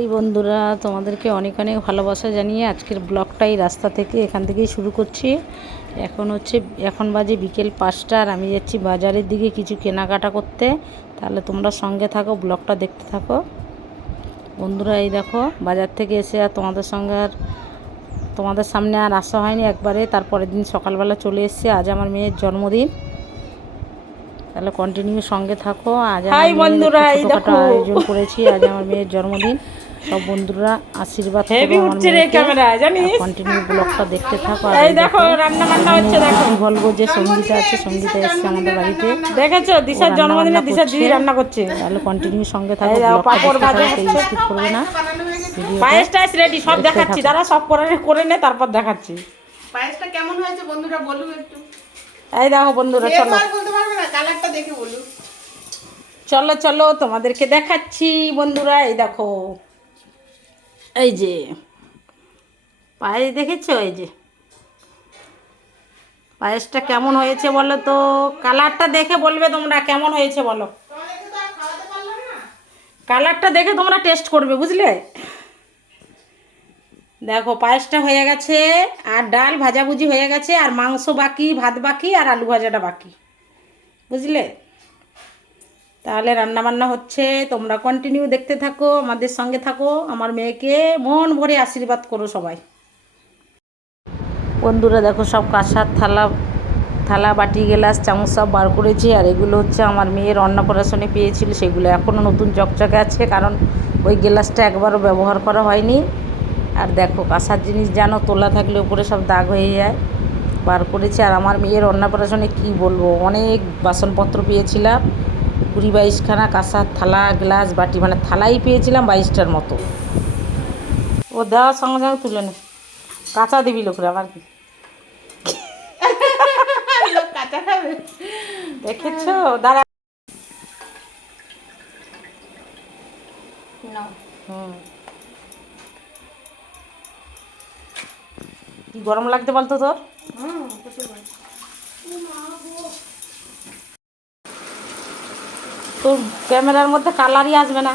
এই বন্ধুরা, তোমাদেরকে অনেক অনেক ভালোবাসা জানিয়ে আজকের ব্লগটাই রাস্তা থেকে এখান থেকেই শুরু করছি। এখন বাজে বিকেল 5টা আর আমি যাচ্ছি বাজারের দিকে কিছু কেনাকাটা করতে। তাহলে তোমরা সঙ্গে থাকো, ব্লগটা দেখতে থাকো। বন্ধুরা, এই দেখো বাজার থেকে এসে আর তোমাদের সামনে আর আসা হয়নি একবারে। তারপরের দিন সকালবেলা চলে এসেছি, আজ আমার মেয়ের জন্মদিন। তাহলে কন্টিনিউ সঙ্গে থাকো। আজ বন্ধুরা ছোটখাটো আয়োজন করেছি, আজ আমার মেয়ের জন্মদিন। সব বন্ধুরা আশীর্বাদ করো আমার মেয়েকে, কন্টিনিউ ব্লগটা দেখতে থাকো। আর এই দেখো রান্না বান্না হচ্ছে, দেখো কি বলবো যে সঙ্গীতা আছে, সঙ্গীতা এসেছে আমাদের বাড়িতে। দেখেছো দিশার জন্মদিনে দিশার দিদি রান্না করছে। তাহলে কন্টিনিউ সঙ্গে থাকো, পাপড় ভাজা হচ্ছে, স্কিপ করবে না। পায়েস টাইস রেডি সব দেখাচ্ছি, দাঁড়া সব করে নে তারপর দেখাচ্ছি পায়েসটা কেমন হয়েছে বন্ধুরা বলুন একটু। এই দেখো বন্ধুরা, চলো বলতে পারবে না, কালারটা দেখে বলুন। চলো চলো তোমাদেরকে দেখাচ্ছি বন্ধুরা। এই দেখো, এই যে পায়েস দেখেছো, এই যে পায়েসটা কেমন হয়েছে বলো তো। কালারটা দেখে বলবে তোমরা কেমন হয়েছে বলো। কালারটা দেখে তোমরা টেস্ট করবে, বুঝলে। দেখো পায়েসটা হয়ে গেছে, আর ডাল ভাজাভুজি হয়ে গেছে, আর মাংস বাকি, ভাত বাকি, আর আলু ভাজাটা বাকি, বুঝলে। তাহলে রান্নাবান্না হচ্ছে, তোমরা কন্টিনিউ দেখতে থাকো, আমাদের সঙ্গে থাকো। আমার মেয়েকে মন ভরে আশীর্বাদ করো সবাই। বন্ধুরা দেখো, সব কাঁসার থালা বাটি গ্লাস চামচ সব বার করেছি। আর এগুলো হচ্ছে আমার মেয়ের অন্নপ্রাশনে পেয়েছিল, সেগুলো এখনও নতুন চকচকে আছে, কারণ ওই গ্লাসটা একবারও ব্যবহার করা হয়নি। আর দেখো কাঁসার জিনিস জানো, তোলা থাকলে উপরে সব দাগ হয়ে যায়, বার করেছি। আর আমার মেয়ের অন্নপ্রাশনে কি বলবো, অনেক বাসনপত্র পেয়েছিলাম, 20-22খানা কাঁসার থালা গ্লাস বাটি, মানে থালাই পেয়েছিলাম 22টার মতো। ও দেওয়ার সঙ্গে সঙ্গে তুলে নে, কাঁচা দিবি লোকরা, আবার কি দেখেছো, দাঁড়া। কি গরম লাগতে বলতো তোর। তোর ক্যামেরার মধ্যে কালারই আসবে না,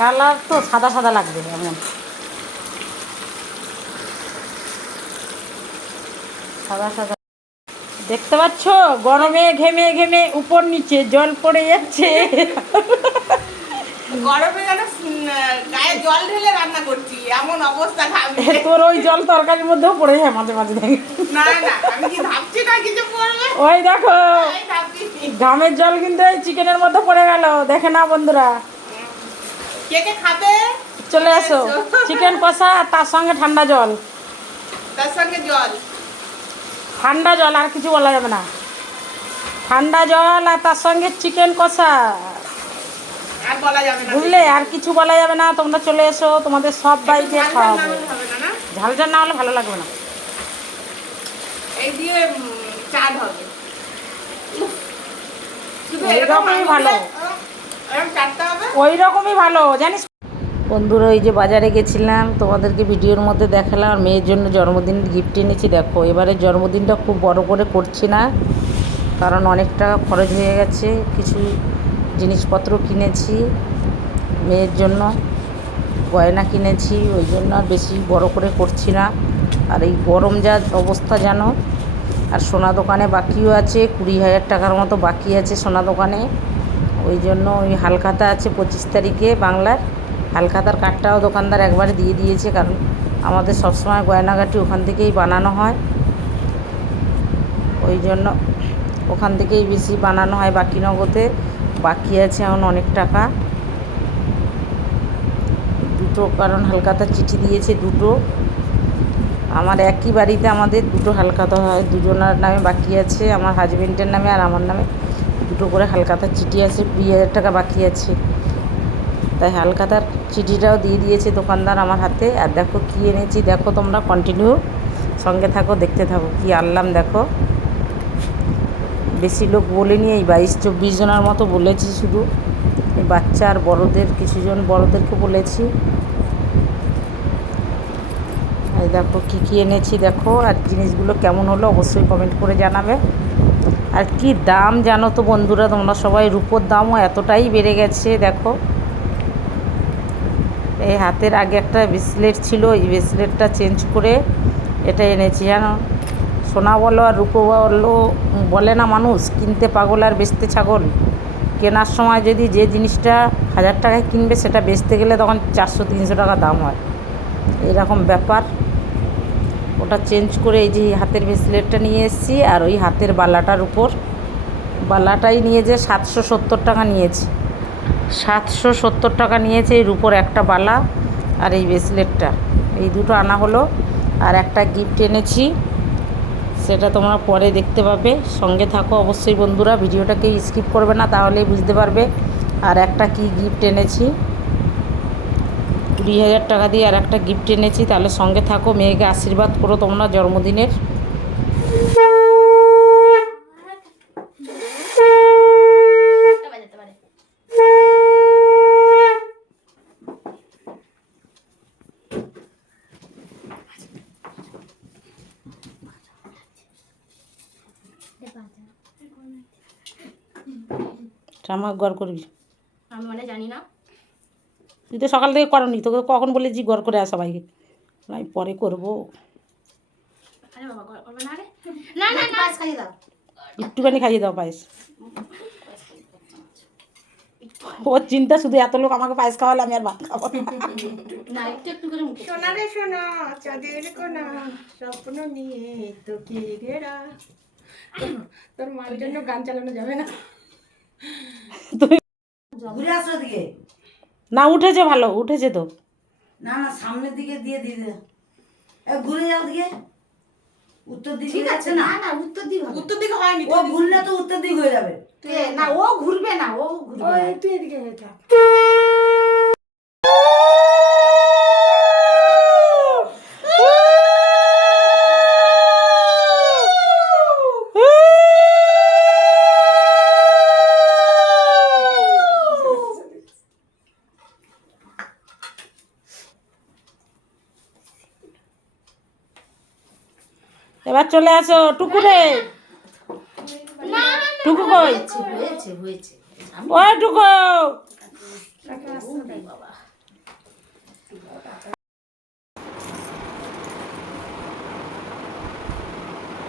কালার তো সাদা সাদা লাগবে এমন, সাদা সাদা দেখতে পাচ্ছ। গরমে ঘেমে ঘেমে উপর নিচে জল পড়ে যাচ্ছে। গরমে যেন গায়ে জল ঢেলে রান্না করছি এমন অবস্থা। তোর ওই জল তরকারির মধ্যেও পড়ে যায় মাঝে মাঝে, দেখি। না না, আমি কি ভাবছি না কিছু পড়বে। ওই দেখো ঘামের জল কিন্তু এই চিকেনের মধ্যে পড়ে গেল, দেখে না বন্ধুরা। কে কে খাবে চলে আসো, চিকেন কষা আর তার সঙ্গে ঠান্ডা জল, তার সঙ্গে জল, ঠান্ডা জল, আর কিছু বলা যাবে না। ঠান্ডা জল আর তার সঙ্গে চিকেন কষা, আর বলা যাবে না, বুঝলে। আর কিছু বলা যাবে না, তোমরা চলে এসো, তোমাদের সব বাইকে খাওয়াবো। ঝাল ঝাল না হলে ভালো লাগবে না। এই দিয়ে চাট হবে, ওইরকমই ভালো, চাটটা হবে ওই রকমই ভালো, জানিস বন্ধুরা। ওই যে বাজারে গেছিলাম, তোমাদেরকে ভিডিওর মধ্যে দেখালাম। আর মেয়ের জন্য জন্মদিনের গিফট এনেছি। দেখো এবারের জন্মদিনটা খুব বড় করে করছি না, কারণ অনেক টাকা খরচ হয়ে গেছে, কিছু জিনিসপত্র কিনেছি মেয়ের জন্য, গয়না কিনেছি, ওই জন্য আর বেশি বড় করে করছি না। আর এই গরম যা অবস্থা জানো। আর সোনা দোকানে বাকিও আছে, 20,000 টাকার মতো বাকি আছে সোনা দোকানে। ওই জন্য ওই হালখাতা আছে 25 তারিখে বাংলার, হালখাতার কার্ডটাও দোকানদার একবারে দিয়ে দিয়েছে, কারণ আমাদের সবসময় গয়নাগাটি ওখান থেকেই বানানো হয়, ওই জন্য ওখান থেকেই বেশি বানানো হয়। বাকি নগদে বাকি আছে এখন অনেক টাকা, দুটো, কারণ হালখাতার চিঠি দিয়েছে দুটো। আমার একই বাড়িতে আমাদের দুটো হালখাতা হয়, দুজনের নামে বাকি আছে, আমার হাজবেন্ডের নামে আর আমার নামে দুটো করে হালখাতার চিঠি আছে, 20,000 টাকা বাকি আছে। তাই হালখাতার চিঠিটাও দিয়ে দিয়েছে দোকানদার আমার হাতে। আর দেখো কী এনেছি, দেখো তোমরা কন্টিনিউ সঙ্গে থাকো, দেখতে থাকো কি আনলাম। দেখো বেশি লোক বলিনি, এই 22-24 জনের মতো বলেছি, শুধু এই বাচ্চা আর বড়োদের কিছুজন বড়োদেরকে বলেছি। এই দেখো কী কী এনেছি দেখো, আর জিনিসগুলো কেমন হলো অবশ্যই কমেন্ট করে জানাবে। আর কি দাম জানো তো বন্ধুরা তোমরা সবাই, রূপোর দামও এতটাই বেড়ে গেছে। দেখো এই হাতের আগে একটা ব্রেসলেট ছিল, এই ব্রেসলেটটা চেঞ্জ করে এটা এনেছি জানো। সোনা বলো আর রূপো বলো, বলে না মানুষ কিনতে পাগল আর বেচতে ছাগল। কেনার সময় যদি যে জিনিসটা 1000 টাকায় কিনবে সেটা বেচতে গেলে তখন 400-300 টাকা দাম হয়, এরকম ব্যাপার। ওটা চেঞ্জ করে এই যে হাতের ব্রেসলেটটা নিয়ে এসেছি। আর ওই হাতের বালাটার উপর, বালাটাই নিয়ে যে 770 টাকা নিয়েছে, 770 টাকা নিয়েছে এর উপর একটা বালা আর এই ব্রেসলেটটা, এই দুটো আনা হলো। আর একটা গিফট এনেছি, সেটা তোমরা পরে দেখতে পাবে, সঙ্গে থাকো অবশ্যই বন্ধুরা, ভিডিওটাকে স্কিপ করবে না, তাহলেই বুঝতে পারবে। আর একটা কি গিফট এনেছি, 20,000 টাকা দিয়ে আর একটা গিফট এনেছি, তাহলে সঙ্গে থাকো, মেয়েকে আশীর্বাদ করো তোমরা জন্মদিনের। আমার গড় করবি, আমি মানে জানি না। তুই তো সকাল থেকে করনি, তোকে কখন বলেছি গড় করে আস সবাইকে, আমি পরে করবো। আরে বাবা করবে না আগে, না না না খাইয়ে দাও, একটুখানি খাইয়ে দাও পায়েস। ওর চিন্তা শুধু এত লোক আমাকে পায়েস খাওয়ালে আমি আর ভাত খাবো না। না একটু একটু করে মুখে সোনা রে সোনা, চাঁদের কোনা, স্বপ্ন নিয়ে তোকে ঘেরা। তোর মার জন্য গান চালানো যাবে না। তুমি ঘুরে আসো দিকে। না উঠেছে, ভালো উঠেছে তো। না না সামনের দিকে দিয়ে দিতে, ঘুরে যাও দিকে, উত্তর দিকে। ঠিক আছে, না না উত্তর দিক হবে, উত্তর দিকে হয়নি, ও ঘুরলে তো উত্তর দিক হয়ে যাবে। না ও ঘুরবে না, ও ঘুরবে না। তুই এদিকে হয়ে থাক। এবার চলে আসো টুকুরে। টুকু কই? হয়েছে হয়েছে ওই টুকু,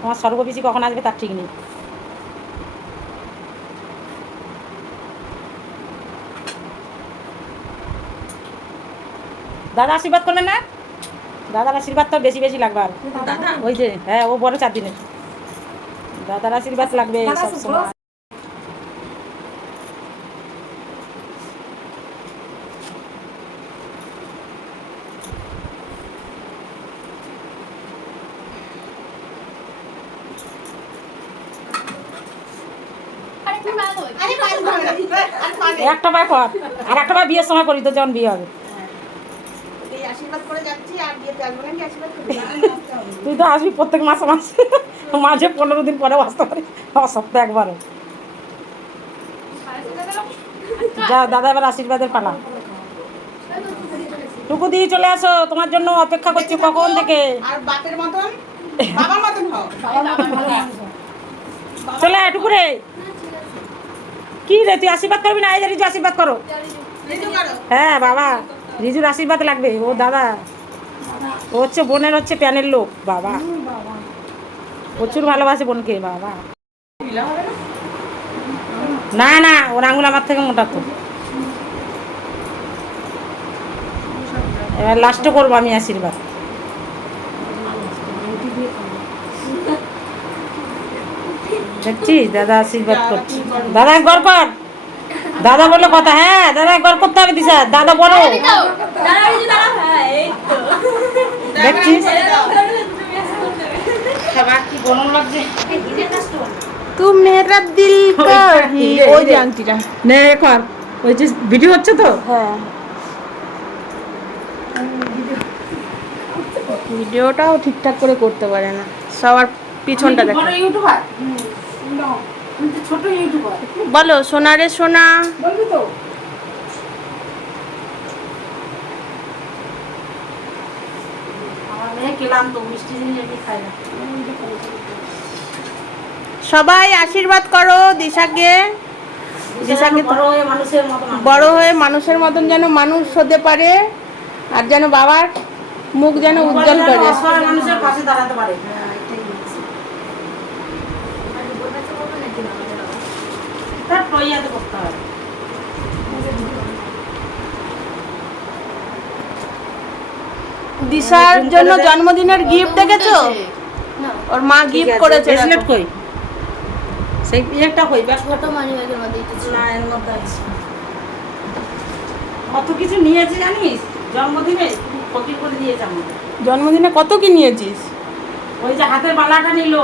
তোমার স্বর্গপিসি কখন আসবে তার ঠিক নেই। দাদা আশীর্বাদ করলেন না? দাদার আশীর্বাদ তো বেশি বেশি লাগবে। আর ওই যে হ্যাঁ, ও বড় 4 দিনের, দাদার আশীর্বাদ লাগবে সব সময়। আরে কি বাল হই, আরে পান করবে না, আর পান একটা বার কর, আর একটা বার বিয়ের সময় করি তো, যখন বিয়ে হবে। এই আশীর্বাদ করে যাচ্ছি, আর বিয়েতে আসবো না, কি আশীর্বাদ করবি? তুই তো আসবি প্রত্যেক মাসে মাসে, মাঝে 15 দিন পরেও আসতে পারি, সপ্তাহে একবারও। যা দাদা, এবার আশীর্বাদের পালা। টুকু দিয়ে চলে আসো, তোমার জন্য অপেক্ষা করছি কখন থেকে। আর বাপের মতন, বাবার মতন হও। চলে আয় টুকুরে। কি রে, তুই আশীর্বাদ করবি না? এই যে রিজু আশীর্বাদ করো। ঋতু করো। হ্যাঁ বাবা, রিজুর আশীর্বাদ লাগবে, ও দাদা, ও হচ্ছে বোনের হচ্ছে প্যানের লোক বাবা, প্রচুর ভালোবাসে বোনকে বাবা। না না, ওর আঙুল আমার থেকে মোটা তো। এবার লাস্টে করবো আমি আশীর্বাদ। দেখছিস দাদা আশীর্বাদ করছি। দাদা একবার কর, দাদা বলে কথা। হ্যাঁ দাদা একবার করতে হবে দিশা, দাদা বড়। দেখছিস কি গরম লাগছে। তু মেরা দিল কা হি, ওই যে আংটিটা। নে কর, ওই যে ভিডিও হচ্ছে তো। হ্যাঁ, ভিডিওটাও ঠিকঠাক করে করতে পারে না, সবার পিছনটা দেখে। বড় ইউটিউবার, ছোট ইউটিউবার। বলো সোনা রে সোনা। বলবি তো? আমার মেয়ে খেলাম তো, মিষ্টি জিনিস এমনি খায় না। সবাই আশীর্বাদ করো দিশাকে। দিশাকে বড় হয়ে মানুষের মতন বড় হয়ে মানুষের মতন যেন মানুষ হতে পারে, আর যেন বাবার মুখ যেন উজ্জ্বল করে। অসহায় মানুষের পাশে দাঁড়াতে পারে। তার প্রয়াতে করতে হবে। দিশার জন্য জন্মদিনের গিফট দেখেছো? ওর মা গিফট করেছে। ব্রেসলেট কই? সেই একটা কই ব্যাস ছোট মানি ব্যাগের মধ্যে দিতেছি। না এর মধ্যে আছে। কত কিছু নিয়েছে জানিস জন্মদিনে, ফকির করে দিয়েছে আমাকে। জন্মদিনে কত কি নিয়েছিস? ওই যে হাতের বালাটা নিল,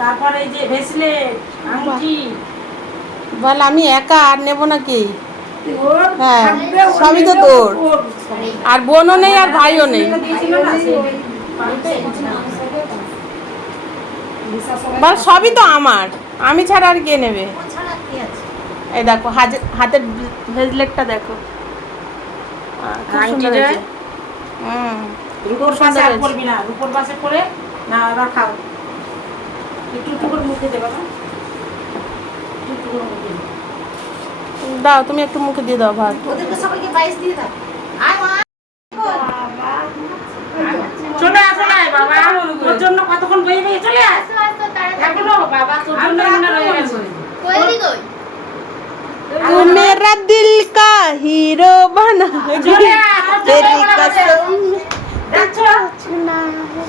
তারপরে এই যে ব্রেসলেট, আংটি। বল আমি একা আর নেবো নাকি? ওর হ্যাঁ, থাকবে, ওর সবই তো নেবে, তোর। ওর। আর বোনও নেই আর ভাইও নেই। দিয়েছিল না, সেই বাড়িতে। বল সবই তো আমার, আমি ছাড়া আর কে নেবে? এই দেখো হাতের ব্রেসলেটটা দেখো, খুব সুন্দর আংটিটা? হয়েছে। রূপোর সুন্দর পাশে আর হয়েছে। করবি না, রূপোর পাশে করে না আবার খাও। একটু একটু করে মুখে দেবে না, একটু একটু করে মুখে দে। দাও, তুমি একটু মুখে দিয়ে দাও ভাত। ওদেরকে সবাইকে 22 দিয়ে দাও। আয় মা। চলে আসো না বাবা, তোর জন্য কতক্ষণ বয়ে বয়ে চলে আস। আসো আসো তাড়াতাড়ি। এখনো বাবা তোর জন্য মনে রয়ে গেছে। কই দি কই? तू मेरा दिल का हीरो बना চলে আস, তোর জন্য तेरी মনে রয়ে कसम দেখছো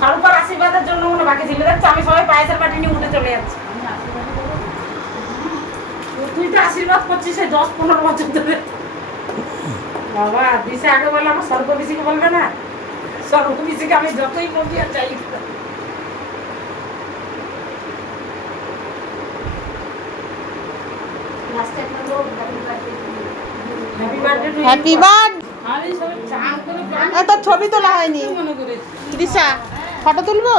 সর্বর আশীর্বাদের জন্য মনে বাকি ছিল। দেখছো আমি সবাই পায়েসের বাটি নিয়ে উঠে চলে যাচ্ছি। তুই তো আশীর্বাদ করছিস সেই 10-15 বছর ধরে। বাবা দিশা আগে বললে আমার সর্ববিষিকে বলবে না? সর্ববিষিকে আমি যতই বলি আর চাই লাস্টে একটা লোক happy birthday. Happy birthday. Happy birthday. तो ছবি তোলা হয়নি। দিশা ফটো তুলবো?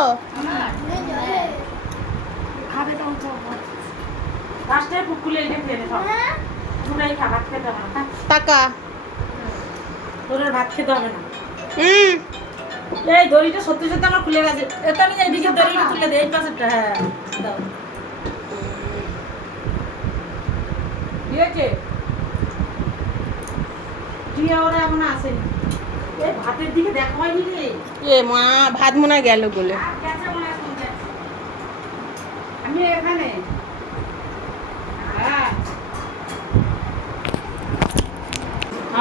লাস্টে কুকুলে এনে ফেলে সব তুলাই খা, ভাত খেতে হবে না। টাকা। তোর আর ভাত খেতে হবে না। এই দড়িটা সত্যি সত্যি আমার খুলে গেছে। এটা নিয়ে এইদিকে দড়িটা তুলে দে, এই পাশেরটা। হ্যাঁ দাও। দিয়েছে টিয়া ওরা এখন আসেনি। এই ভাতের দিকে দেখা হয়নি রে। এ মা, ভাত মনে হয় গেল বলে। আর গেছে মনে হয় শুনতে। আমি এখানে। হ্যাঁ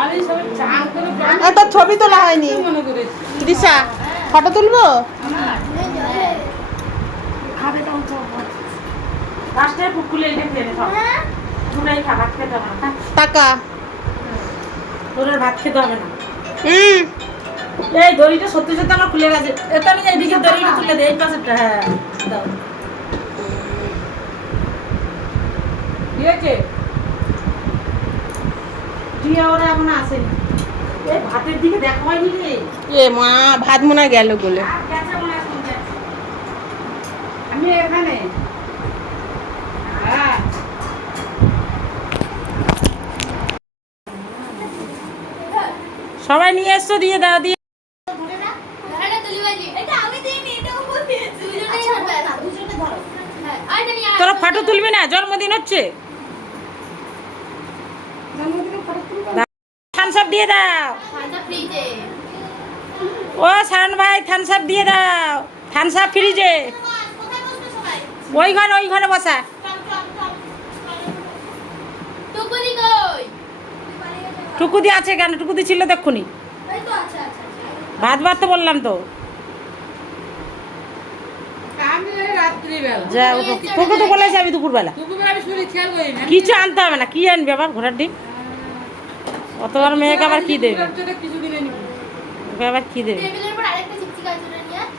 আমি সব চান করে তো ছবি তোলা হয়নি। মনে করেছি। দিশা ফটো তুলবো? লাস্টে কুকুলে এনে ফেলে সব তুলাই খা, ভাত খেতে হবে না। টাকা। তোর আর ভাত খেতে হবে না। এই দড়িটা সত্যি সত্যি আমার খুলে গেছে। এটা নিয়ে এইদিকে দড়িটা তুলে দে, এই পাশেরটা। হ্যাঁ দাও। দিয়েছে টিয়া ওরা এখন আসেনি। এই ভাতের দিকে দেখা হয়নি রে। এ মা, ভাত মনে হয় গেল বলে। আর গেছে মনে হয় শুনতে। আমি এখানে। হ্যাঁ সবাই নিয়ে এসছো, দিয়ে দাও, দিয়ে এটা তুলিবাজি। এটা আমি দিইনি, এটা ও দিয়েছে। দুজনেই ধরবে না, দুজনে ধরো। হ্যাঁ, আইটা নিয়ে আয়। তোরা ফটো তুলবি না? জন্মদিন হচ্ছে। থামস আপ দিয়ে দাও। ফান্ডা ফ্রিজে। ও সায়ন ভাই থামস আপ দিয়ে দাও। থামস আপ ফ্রিজে। কোথায় বসবে সবাই? ওই ঘরে বসা। টুকুদি কই? টুকুদি আছে কেন? টুকুদি ছিল দেখুনি। এই তো আচ্ছা আচ্ছা আচ্ছা। ভাত তো বললাম তো। যা ওঠো। তোকে তো বলেছি আমি দুপুরবেলা কিছু আনতে হবে না। কি আনবি আবার? ঘোড়ার ডিম? অতবার মেয়েকে আবার কি দেবে? ওকে আবার কি দেবে? টেবিলের উপর আরেকটা চিপসি গাছ নিয়ে আয়।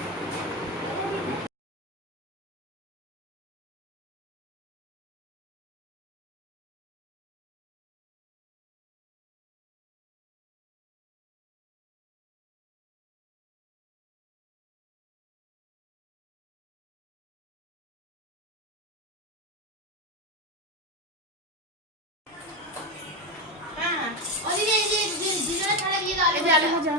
ওদিকে এই যে দুজনে ছাড়া দিয়ে দাও। এই যে আলু ভাজা।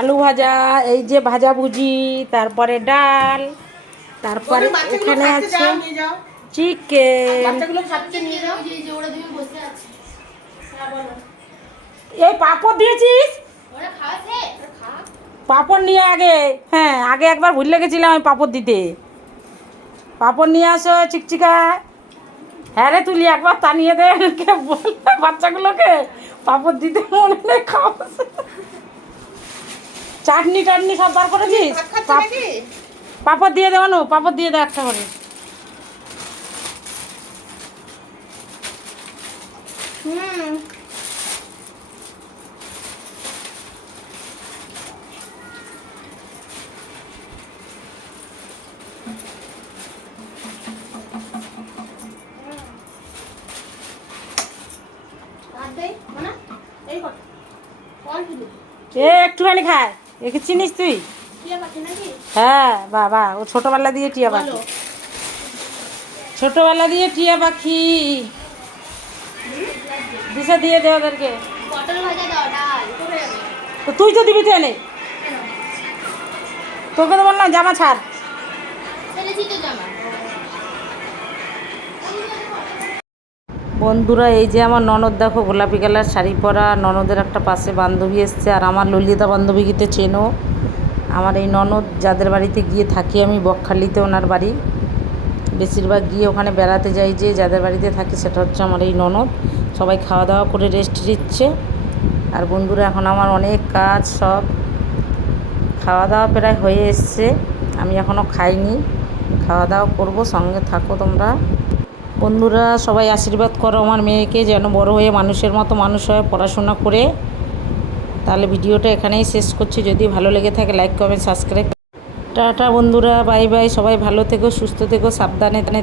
আলু ভাজা, এই যে ভাজা ভুজি, তারপরে ডাল, তারপরে এখানে আছে চিকেন। বাচ্চাগুলো খাচ্ছে নিয়ে যাও। যে ওরা দুজন বসে আছে। এই পাঁপড় দিয়েছিস? ওরা খাওয়াছে খা পাঁপড় নিয়ে আগে, হ্যাঁ আগে একবার ভুলে গেছিলাম আমি পাঁপড় দিতে। পাঁপড় নিয়ে আসো চিকচিকা। হ্যাঁ রে তুলি একবার টানিয়ে দে, কে বলবে বাচ্চাগুলোকে পাঁপড় দিতে মনে নেই খাওয়া। চাটনি টাটনি সব বার করেছিস? ভাত খাচ্ছে নাকি? পাঁপড় দিয়ে দেওয়ানো, পাঁপড় দিয়ে দে একটা করে। হুম ভাত দেই মানে এই কত অল্প দিই এ একটুখানি খায়, একে চিনিস তুই? টিয়া পাখি নাকি হ্যাঁ বাবা, ও ছোটোবেলা দিয়ে টিয়া পাখি, ছোটোবেলা দিয়ে টিয়া পাখি দিশা দিয়ে দে ওদেরকে। পটল ভাজা দাও ডাল করে যাবে তো তুই তো দিবি তো এনে, তোকে তো বললাম জামা ছাড়। ছেড়েছি তো জামা বন্ধুরা এই যে আমার ননদ দেখো গোলাপি কালার শাড়ি পরা, ননদের একটা পাশে বান্ধবী এসছে, আর আমার ললিতা বান্ধবীকে চেনো। আমার এই ননদ যাদের বাড়িতে গিয়ে থাকি আমি, বকখালিতে ওনার বাড়ি, বেশিরভাগ গিয়ে ওখানে বেড়াতে যাই, যে যাদের বাড়িতে থাকি সেটা হচ্ছে আমার এই ননদ। সবাই খাওয়া দাওয়া করে রেস্ট নিচ্ছে। আর বন্ধুরা এখন আমার অনেক কাজ, সব খাওয়া দাওয়া প্রায় হয়ে এসছে, আমি এখনও খাইনি, খাওয়া দাওয়া করব, সঙ্গে থাকো তোমরা। বন্ধুরা সবাই আশীর্বাদ করো আমার মেয়েকে যেন বড় হয়ে মানুষের মতো মানুষ হয়, পড়াশোনা করে। তাহলে ভিডিওটা এখানেই শেষ করছি, যদি ভালো লেগে থাকে লাইক কমেন্ট সাবস্ক্রাইব। টাটা বন্ধুরা, বাই বাই, সবাই ভালো থেকো, সুস্থ থেকো, সাবধানে।